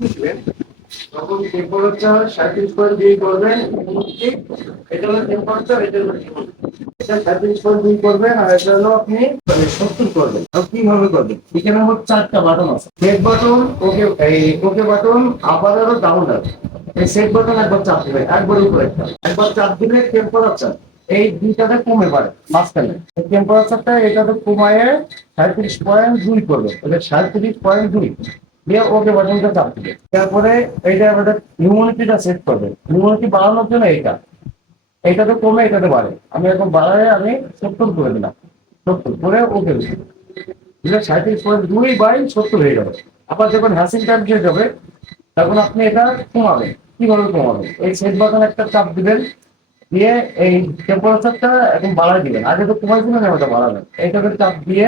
বুঝলেন? তখন টেম্পারেচার 37.2 করবেন, এটা হলো টেম্পারেচার, এটা হলো এটা 37.2 করবেন, আর এটা হলো আপনি 70 করবেন। কিভাবে করবেন? এখানে মোট 4টা বাটন আছে। সেট বাটন, ওকে, এই ওকে বাটন, আপার আর ডাউন আর। এই সেট বাটন একবার চাপ দিবেন, একবার উপরে একবার চাপ দিলে টেম্পারেচার এই দুইটাতে কমে পারে মাঝখানে। টেম্পারেচারটা এটাতে কমায় 37.2 করবে, এটা 37.2 দিয়ে ওকে বাটনটা চাপ দিবে। তারপরে এইটা আমাদের হিউমিডিটিটা সেট করবে। হিউমিডিটি বাড়ানোর জন্য এইটাতে কমে এটাতে বাড়ে। আমি এখন বাড়ায় আমি 70 করে দিলাম, 70 করে ওকে দিলাম, 37.2/70 হয়ে যাবে। আবার যখন হ্যাসিং টাইম দিয়ে যাবে তখন আপনি এটা কমাবেন। কিভাবে কমাবেন? এই সেট বাটন একটা চাপ দিবেন, দিয়ে এই টেম্পারেচারটা এখন বাড়ায় দিবেন। আগে তো কমাইছিলেন, ওটা বাড়াবেন। এইটাকে চাপ দিয়ে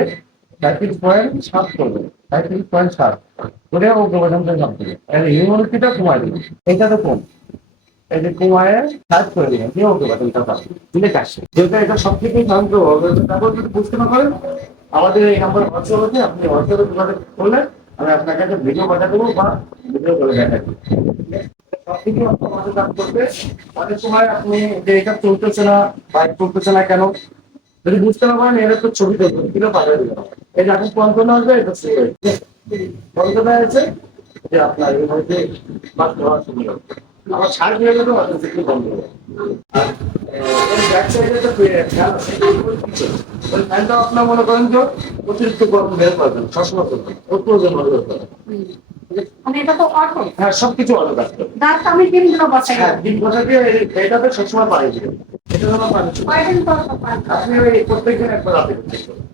37.7 করবেন, 37.7 করে ওকে বাটনটা চাপ দিবেন, হিউমিডিটিটা কমায় দিবেন। এইটা তো কম, এই যে কমায় সার্চ করে দিবেন, দিয়ে ওকে বাটনটা চাপ দিলে কাশছে। যেহেতু এটা সব থেকেই শান্ত হবে, তারপর যদি বুঝতে না পারেন আমাদের এই নাম্বার হোয়াটসঅ্যাপ আছে, আপনি হোয়াটসঅ্যাপে যোগাযোগ করলে আমি আপনাকে একটা ভিডিও পাঠা দেবো বা ভিডিও করে দেখাবো। সবথেকে আমাদের কাজ করবে, অনেক সময় আপনি যে এটা চলতেছে না বা চলতেছে না কেন, যদি বুঝতে না পারেন এর একটা ছবি দেখবেন, কিলো পাঠিয়ে দেবেন। এটা এখন পঞ্চান্ন আসবে, এটা পঞ্চান্ন আছে যে আপনার এই মধ্যে বাদ দেওয়ার সুবিধা হবে। আমার ছাড় দিয়ে গেলেও আপনার বিক্রি বন্ধ হবে। আর ব্যাক সাইডে তো ফ্যান আছে, ওই ফ্যানটাও আপনার মনে করেন যে অতিরিক্ত গরম বের করবেন, সবসময় করবেন, প্রয়োজন হলে করবেন। মানে এটা তো অটো। হ্যাঁ, সবকিছু অটো কাজ করে। দাঁত আমি দিনগুলো বসাই। হ্যাঁ, দিন বসাকে এটাতে সবসময় পানি দিবেন। এটা জন্য পানি কয়দিন পর পর পানি? আপনি ওই প্রত্যেকদিন একবার রাতে করতে করবেন।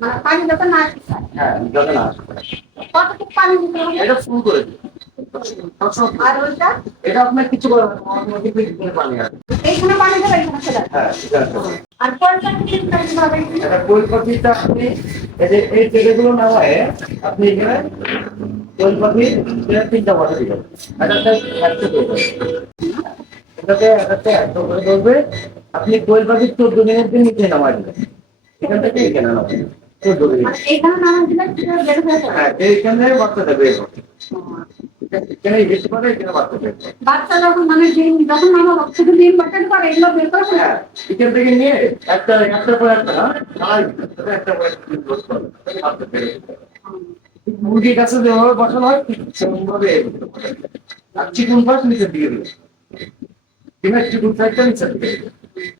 মানে পানি যাতে না আসে। হ্যাঁ, যাতে না আসে। কতটুকু পানি দিতে হবে? এটা ফুল করে দিন। আর ওইটা? এটা আপনার কিছু করার না, অটোমেটিক্যালি ভিতরে পানি আসবে। এইখানে পানি দেবে, এখানে ছেড়ে দেবে। হ্যাঁ, এটা আছে। আর কোনটা কিভাবে কিভাবে? এটা কোয়েল পাখিটা আপনি এই যে এই জায়গাগুলো নামায় আপনি এখানে কোয়েল পাখি 3টা বসা দিবেন। এটাতে একটা করবেন, এটাতে একটা করে ধরবে। আপনি কোয়েল পাখি 14 মিনিটের নিচে নামায় দিবেন, এখান থেকে এখানে নামাবেন 14 মিনিট। আর এইখানে নামান দিলে কিভাবে বের হয়ে যাবে? হ্যাঁ, এইখানে বাচ্চাটা বের হবে। এখানে বেশি করে এখানে বাচ্চা বের হবে। বাচ্চা যখন মানে ডিম যখন নামাবো শুধু ডিম বাচ্চা করে এগুলো বের করে ফেলবে? হ্যাঁ, এখান থেকে নিয়ে একটার পর একটা একটা করে ক্লোজ করবে, বাচ্চা বের হবে। মুরগির কাছে যেভাবে বসানো হয় ঠিক সেরকমভাবে আর চিকুন ফার্স্ট নিচের দিকে দিবে, চিকুন সাইডটা নিচের দিকে দিবে।